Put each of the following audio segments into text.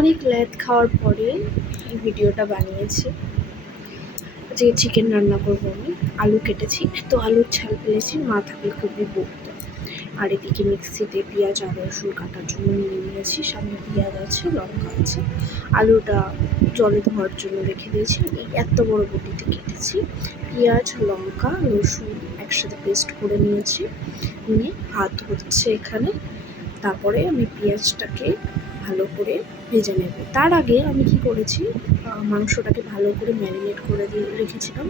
অনেক ল্যাদ খাওয়ার পরে এই ভিডিওটা বানিয়েছি। আজকে চিকেন রান্না করবো আমি। আলু কেটেছি, তো আলুর ছাল ফেলেছি, মা থাকলে খুবই বকতো। আর এদিকে মিক্সিতে পেঁয়াজ আর রসুন কাটার জন্য নিয়ে নিয়েছি। সামনে পেঁয়াজ আছে, লঙ্কা আছে, আলুটা জলে ধোয়ার জন্য রেখে দিয়েছি। এই এত বড় বটিতে কেটেছি। পেঁয়াজ, লঙ্কা, রসুন একসাথে পেস্ট করে নিয়েছি, নিয়ে ভাত হচ্ছে এখানে। তারপরে আমি পেঁয়াজটাকে ভালো করে ভেজে নেব। তার আগে আমি কি করেছি, মাংসটাকে ভালো করে ম্যারিনেট করে দিয়ে রেখেছিলাম।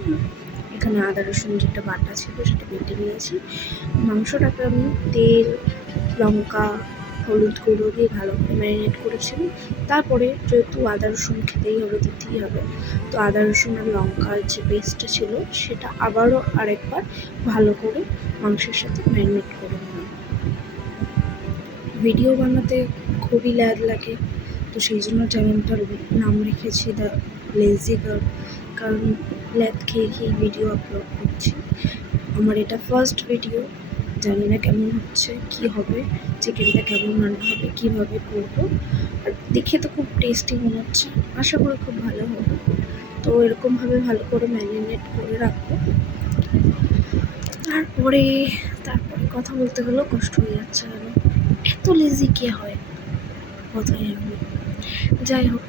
এখানে আদা রসুন যেটা বাটা ছিল সেটা বেটে নিয়েছি। মাংসটাকে আমি তেল, লঙ্কা, হলুদ গুঁড়ো দিয়ে ভালো করে ম্যারিনেট করেছিলাম। তারপরে যেহেতু আদা রসুন খেতেই হবে, দিতেই হবে, তো আদা রসুন আর লঙ্কার যে পেস্টটা ছিল সেটা আবারও আরেকবার ভালো করে মাংসের সাথে ম্যারিনেট করে নিলাম। ভিডিও বানাতে খুবই ল্যাদ লাগে, তো সেই জন্য চ্যানেলটার নাম রেখেছি দ্য লেজি গার্ল, কারণ ল্যাদ খেয়ে খেয়ে ভিডিও আপলোড করছি। আমার এটা ফার্স্ট ভিডিও, জানি না কেমন হচ্ছে, কি হবে, চিকেনটা কেমন রান্না হবে, কীভাবে করবো। আর দেখে তো খুব টেস্টি মনে হচ্ছে, আশা করি খুব ভালো হবে। তো এরকমভাবে ভালো করে ম্যারিনেট করে রাখবো। তারপরে কথা বলতে গেলেও কষ্ট হয়ে যাচ্ছে, এত লেজি কে হয় কোথায় আমি। যাই হোক,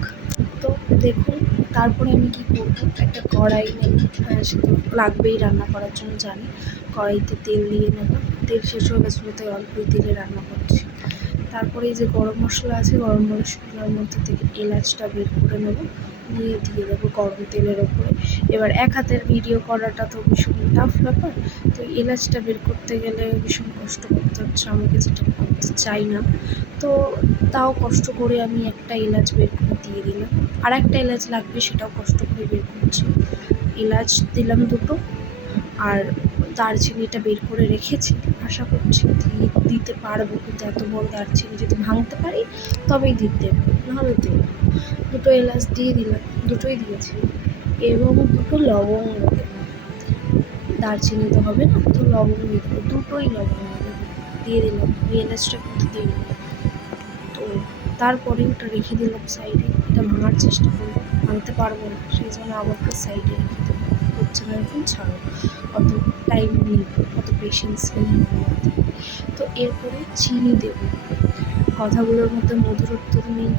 তো দেখুন তারপরে আমি কি করবো, একটা কড়াই নেব, সে তো লাগবেই রান্না করার জন্য জানি। কড়াইতে তেল দিয়ে নেব, তেল শেষ হয়ে গেছিলো তাই অল্পই তেলে রান্না করছি। তারপরে এই যে গরম মশলা আছে, গরম মশলার মধ্যে থেকে এলাচটা বের করে নেব, নিয়ে দিয়ে দেবো গরম তেলের ওপরে। এবার এক হাতের ভিডিও করাটা তো ভীষণ টাফ ব্যাপার, তো এলাচটা বের করতে গেলে ভীষণ কষ্ট করতে হচ্ছে আমাকে, যেটা করতে চাই না। তো তাও কষ্ট করে আমি একটা এলাচ বের করে দিয়ে দিলাম, আর একটা এলাচ লাগবে সেটাও কষ্ট করে বের করছি। এলাচ দিলাম দুটো, আর দারচিনিটা বের করে রেখেছি, আশা করছি দিতে পারবো, কিন্তু এত বড় দারচিনি যদি ভাঙতে পারি তবেই দিতে, নাহলে দেব। দুটো এলাচ দিয়ে দিলাম, দুটোই দিয়েছি, এবং দুটো লবঙ্গ দেবো। দারচিনি তো হবে না, তো লবঙ্গ দিয়ে দেবো, দুটোই লবঙ্গ দেবো, দিয়ে দিলাম। ওই এলাচটা কিন্তু দিয়ে দিলাম। তো তারপরে ওটা রেখে দিলাম সাইডে। এটা ভাঙার চেষ্টা করবো, ভাঙতে পারবো না, সেই জন্য আবার সাইডে রেখে দেবো। হচ্ছে না এখন, ছাড়ো, অত টাইম নেই, অত পেশেন্স নেই। তো এরপরে চিনি দেবো, কথাগুলোর মধ্যে মধুরত্ব নেই,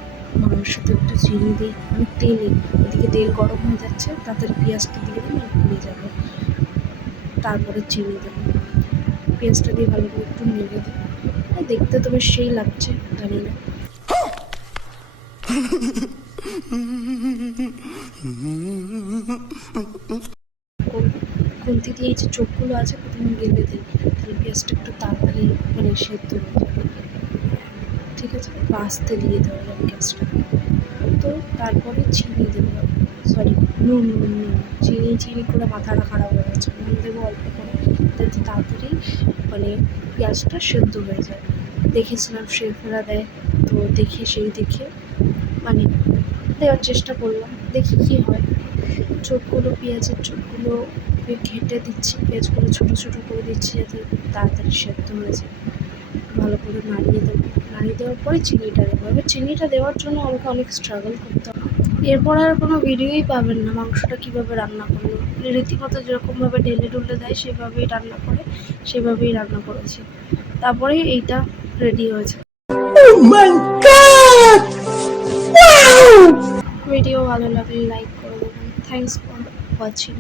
মাংসতে একটু চিনি দিই। আমি তেলে, এদিকে তেল গরম হয়ে যাচ্ছে, তাদের পেঁয়াজটা দিয়ে দিই, আর পুড়ে যাবে। তারপরে চিনি দেবো, পেঁয়াজটা দিয়ে ভালো করে একটু নেড়ে দিই। দেখতে তো বেশ সেই লাগছে, জানি না খুন্তি দিয়ে এই যে চোখগুলো আছে প্রথমে গেলে দিই, তাহলে পেঁয়াজটা একটু তাড়াতাড়ি সেদ্ধ হয়ে যাবে। ঠিক আছে, আস্তে দিয়ে দেওয়া যাবে গ্যাসটা। তো তারপরে চিনি দেবো, সরি নুন চিনি করে মাথাটা খারাপ হয়ে গেছে। নুন দেবো অল্প করে, যাতে তাড়াতাড়ি পেঁয়াজটা সেদ্ধ হয়ে যায়। দেখেছিলাম শেফরা দেয়, তো দেখে দেওয়ার চেষ্টা করলাম, দেখি কী হয়। পেঁয়াজের চোখগুলো ঘেঁটে দিচ্ছি, পেঁয়াজগুলো ছোটো ছোটো করে দিচ্ছি যাতে তাড়াতাড়ি সেদ্ধ হয়ে যায়। ভালো করে নাড়িয়ে দেবো, নাড়িয়ে দেওয়ার পরে চিনিটা দেবো। এবার চিনিটা দেওয়ার জন্য আমাকে অনেক স্ট্রাগল করতে হবে। এরপর আর কোনো ভিডিওই পাবেন না মাংসটা কীভাবে রান্না করলো, রীতিমতো যেরকমভাবে ঢেলে ঢুলে দেয় সেভাবেই রান্না করে, সেভাবেই রান্না করেছি। তারপরে এইটা রেডি হয়েছে। ভিডিও ভালো লাগলে লাইক করে দেবেন। Thanks for watching.